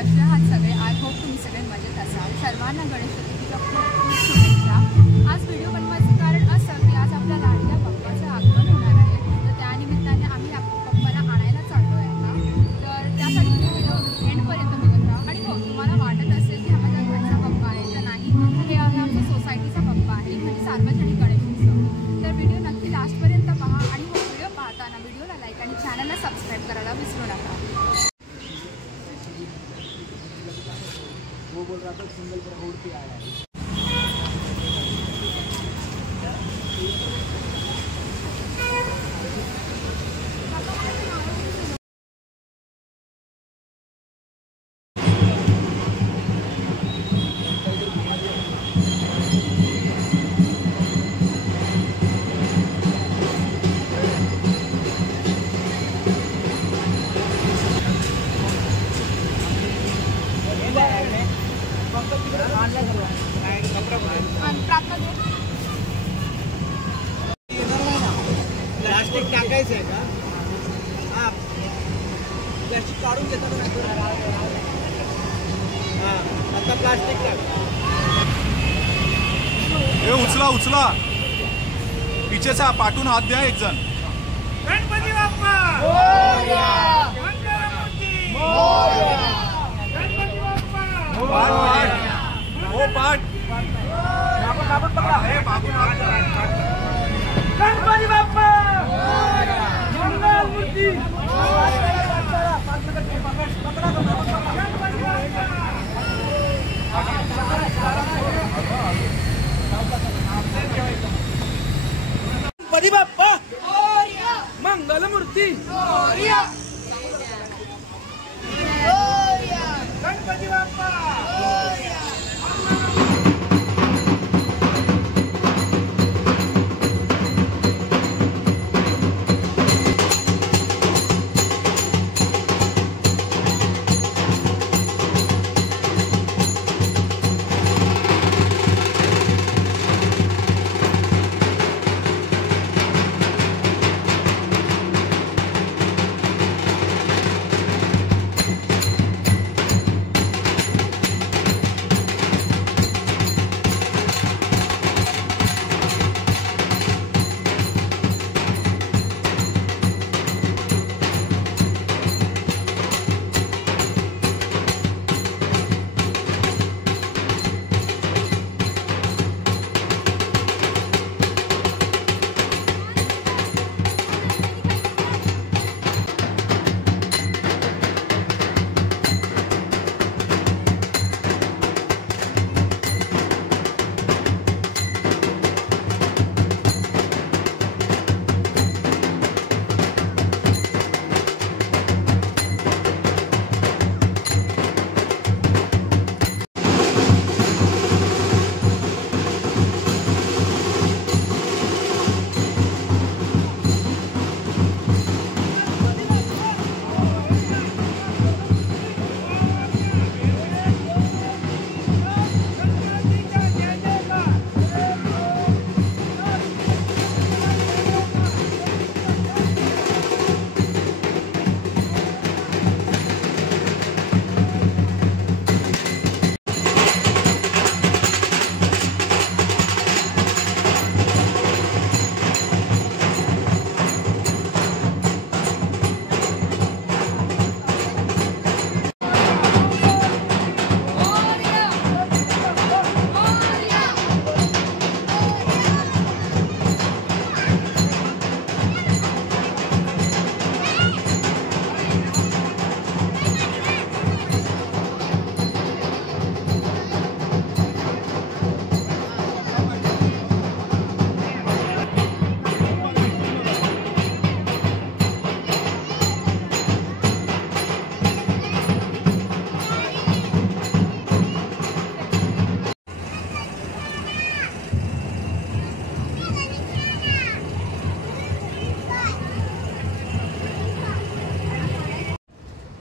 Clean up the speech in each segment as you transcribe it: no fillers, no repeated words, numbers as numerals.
कसे आहात सगळे? आय होप तुम्ही सगळे मजेत असाल। सर्वांना गणेश चतुर्थीच्या खूप शुभेच्छा। आज व्हिडिओ बनवायचं कारण असं की आज आपल्या लाडक्या पप्पाचं आगमन होणार आहे, तर त्यानिमित्ताने आम्ही पप्पाला आणायला चाललो आहे आता। तर त्यासाठी व्हिडिओ एंडपर्यंत बघत राहा। आणि हो, तुम्हाला वाटत असेल की हा माझ्या घरचा पप्पा आहे, तर नाही, हे आमच्या सोसायटीचा पप्पा आहे, म्हणजे सार्वजनिक गणेशोत्सव। तर व्हिडिओ नक्की लास्टपर्यंत पहा। आणि हो, व्हिडिओ पाहताना व्हिडिओला लाईक आणि चॅनलला सबस्क्राईब करायला विसरू नका। वो बोल रहा था सिंगल पर रोड पे आया है। प्लास्टिक टाकायचं आहे का? हा, प्लास्टिक काढून घेतात ना। हा, आता प्लास्टिक टाक। हे उचला उचला, पिछेचा पाठून हात द्या एक जण। गणपती बाप्पा मोरया, मंगलमूर्ती मोरया, गणपती बाप्पा मोरया। हो पाठ आपण पकड़ा हे बाबू गणपती बाप्पा मोरया, मंगलमूर्ती गणपती बाप्पा मोरया, मंगलमूर्ती मोरया, गणपती बाप्पा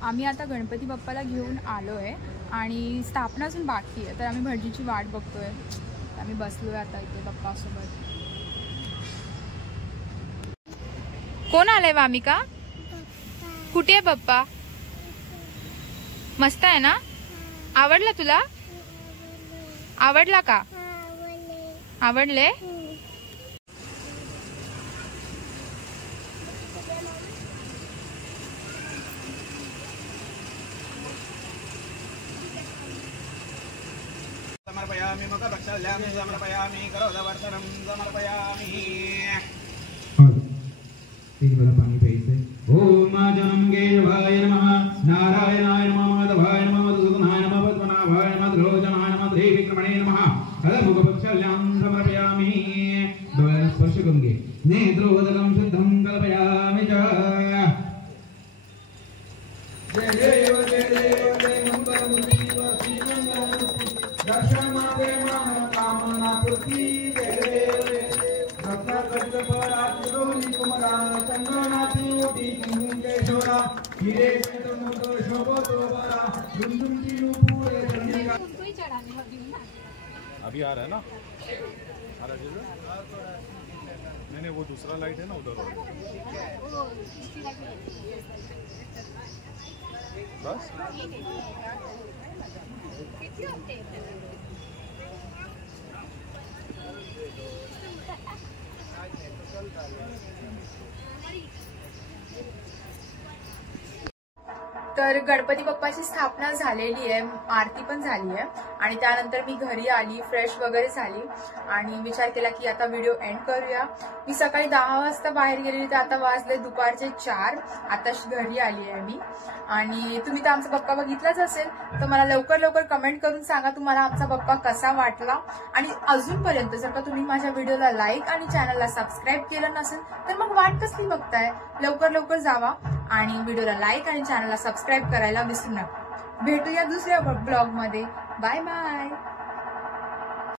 आम्ही आता गणपती बाप्पाला घेऊन आलो आहे आणि स्थापना अजून बाकी आहे, तर आम्ही भटजीची वाट बघतोय। आम्ही बसलोय आता इथे पप्पासोबत। कोण आलंय वामिका? कुठे आहे पप्पा? मस्त आहे ना? आवडला तुला? आवडला का? आवडले? समर्पयामि मुखभक्षाल्यां समर्पयामि करोदवर्धनं समर्पयामि. तीन वेळा पाणी प्यायचंय. ओम जनम केशवाय नमः, नारायणाय नमः, माधवाय नमः, मधुसूदनाय नमः, पद्मनाभाय नमः, त्रिलोचनाय नमः, त्रिविक्रमणे नमः. कलमुखभक्षाल्यां समर्पयामि. डोळ्याला स्पर्श करून घे. नेत्रोदकं शुद्धं कल्पयामि च. जय देव जय देव जय मंगलमूर्ती श्री मंगलमूर्ती दर्शन मागे मन कामना पूर्ती. जय देव रत्नाकर्ज परात गौरी कुमरा चंदनाची ओटी कुंकुम केशोरा हिरे श्वेतमुक्त शोभतो बरा झुमझुमची नुपुरे चंडिका. अभी आ रहा है ना? आ रहा है? नहीं नहीं, वो दूसरा लाइट है ना उधर. बस तर गणपती बाप्पाची स्थापना झालेली आहे, आरती पण झाली आहे आणि त्यानंतर मी घरी आली, फ्रेश वगैरे झाली आणि विचार केला की आता व्हिडिओ एंड करूया. मी सकाळी 10 वाजता बाहेर गेलेली तर आता वाजले दुपारचे 4. आता घरी आली आहे मी. आणि तुम्ही तर आमचा बाप्पा बघितलाच असेल, तर मला लवकर लवकर कमेंट करून सांगा तुम्हाला आमचा बाप्पा कसा वाटला. आणि अजूनपर्यंत जर का तुम्ही माझ्या व्हिडिओला लाईक आणि चॅनलला सबस्क्राईब केलं नसेल तर मग वाट कसली बघताय? लवकर लवकर जावा आणि व्हिडिओला लाईक आणि चॅनलला सबस्क्राईब करायला विसरू नका. भेटूया दुसऱ्या ब्लॉगमध्ये. Bye bye.